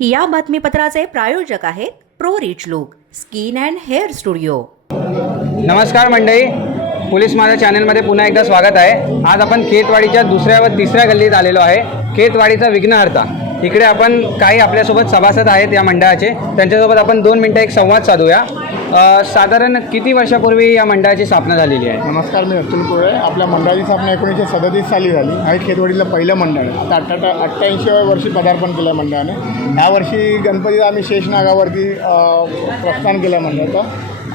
या बातमीपत्राचे प्रायोजक आहेत pro rich look skin and hair studio. नमस्कार मंडळी. पोलीस माझ्या चॅनलमध्ये पुन्हा एकदा स्वागत आहे. आज आपण खेतवाडीच्या दुसऱ्या व तिसऱ्या गल्लीत आलेलो आहे. खेतवाडीचा विघ्नहर्ता. इकडे आपण काही आपल्यासोबत सभासद आहेत या मंडळाचे. त्यांच्यासोबत आपण दोन मिनटं एक संवाद साधूया. अ, साधारण किती वर्षापूर्वी या मंडळाची स्थापना झालेली आहे? नमस्कार मी अतुल कोळे आपल्या मंडळाची स्थापना एकोणीसशे सदतीस साली झाली. आहे खेतवाडीतलं पहिलं मंडळ आहे. आता अठ्ठा अठ्ठ्याऐंशीव्या वर्षी पदार्पण केलं आहे मंडळाने. ह्या वर्षी गणपतीचा आम्ही शेषनागावरती अ, प्रस्थान केलं आहे मंडळाचं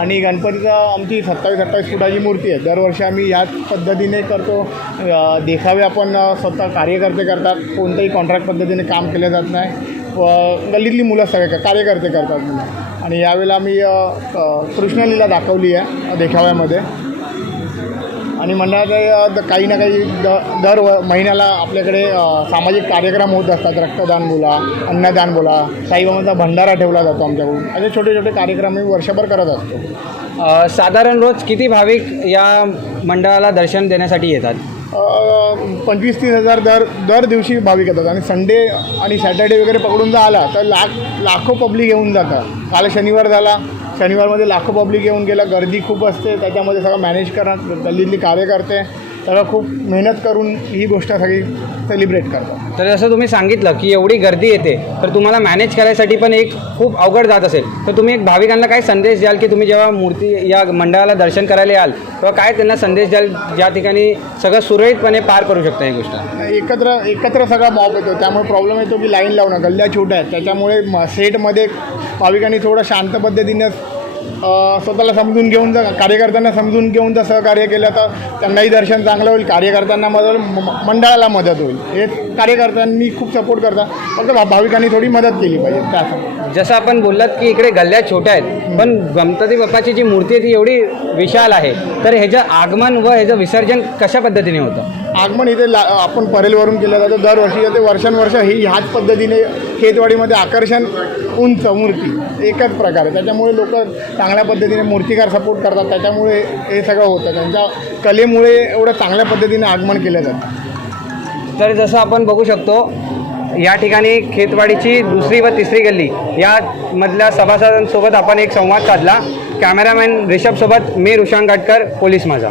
आणि गणपतीचा आमची सत्तावीस अठ्ठावीस फुटाची मूर्ती आहे. दरवर्षी आम्ही याच पद्धतीने करतो. अ, देखावे आपण अ, स्वतः कार्यकर्ते करतात. कोणतंही कॉन्ट्रॅक्ट पद्धतीने काम केलं जात नाही. व गल्लीतली मुलं सगळे कार्यकर्ते करतात मुलं. आणि यावेळेला आम्ही कृष्णलीला दाखवली आहे देखाव्यामध्ये. आणि मंडळाचे काही ना काही द दर व- महिन्याला आपल्याकडे सामाजिक कार्यक्रम होत असतात. रक्तदान बोला अन्नदान बोला साईबाबांचा भंडारा ठेवला जातो आमच्याकडून. असे छोटे छोटे कार्यक्रम मी वर्षभर करत असतो. साधारण रोज किती भाविक या मंडळाला दर्शन देण्यासाठी येतात? पंचवीस तीस हजार दर दर दिवशी भाविक येतात. आणि संडे आणि सॅटर्डे वगैरे पकडून जर आला तर लाख लाखो पब्लिक येऊन जातात. काल शनिवार झाला. शनिवारमध्ये लाखो पब्लिक येऊन गेलं. गर्दी खूप असते. त्याच्यामध्ये सगळं मॅनेज करणं गल्लीतली कार्यकर्ते. सगळं खूप मेहनत करून ही गोष्ट सगळी सेलिब्रेट करतात. तर जसं तुम्ही सांगितलं की एवढी गर्दी येते तर तुम्हाला मॅनेज करायसाठी पण एक खूप अवघड जात असेल. तर तुम्ही एक भाविकांना काय संदेश द्याल की तुम्ही जेव्हा मूर्ती या मंडळाला दर्शन करायला याल तेव्हा काय त्यांना संदेश द्याल ज्या ठिकाणी सगळं सुरळीतपणे पार करू शकता ही गोष्ट? एकत्र एकत्र सगळा मॉप येतो. त्यामुळे प्रॉब्लेम येतो की लाईन लावणं गल्ल्या छोट्या आहेत. त्याच्यामुळे सेटमध्ये भाविकांनी थोडं शांत पद्धतीनं स्वतःला समजून घेऊन जर कार्यकर्त्यांना समजून घेऊन जर सहकार्य केलं तर त्यांनाही दर्शन चांगलं होईल कार्यकर्त्यांना मदत मंडळाला मदत होईल. हे कार्यकर्त्यांनी खूप सपोर्ट करतात. फक्त भाविकांनी थोडी मदत केली पाहिजे त्यासाठी जसं आपण बोललात की इकडे गल्ल्या छोट्या आहेत पण गणपती बाप्पाची जी मूर्ती आहे ती एवढी विशाल आहे तर ह्याचं आगमन व ह्याचं विसर्जन कशा पद्धतीने होतं? आगमन इथे ला आपण परेलवरून केलं जातं. दरवर्षी ते वर्षानुवर्ष ही ह्याच पद्धतीने खेतवाडीमध्ये आकर्षण उंच मूर्ती एकच प्रकार आहे. त्याच्यामुळे लोक चांगल्या पद्धतीने मूर्तिकार सपोर्ट करतात. त्याच्यामुळे हे सगळं होतं. त्यांच्या कलेमुळे एवढं चांगल्या पद्धतीने आगमन केलं जातं. तर जसं आपण बघू शकतो या ठिकाणी खेतवाडीची दुसरी व तिसरी गल्ली या मधल्या सभासदांसोबत आपण एक संवाद साधला. कॅमेरामॅन रिषभसोबत मी Rushank Gatkar police Majha.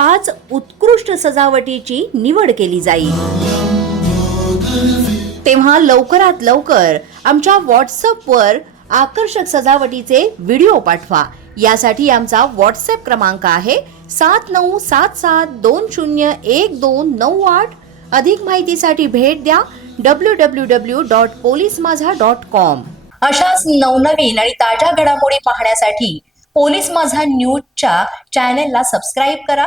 पाच उत्कृष्ट सजावटीची निवड केली जाईल. तेव्हा लवकरात लवकर आमच्या व्हॉट्सअपवर आकर्षक सजावटीचे व्हिडिओ पाठवा. यासाठी आमचा व्हॉट्सअप क्रमांक आहे सात नऊ सात सात दोन शून्य एक दोन नऊ आठ. अधिक माहितीसाठी भेट द्या W W W dot police Majha dot com अशाच नवनवीन आणि ताज्या घडामोडी पाहण्यासाठी पोलीस माझा न्यूजच्या चॅनेलला सबस्क्राईब करा.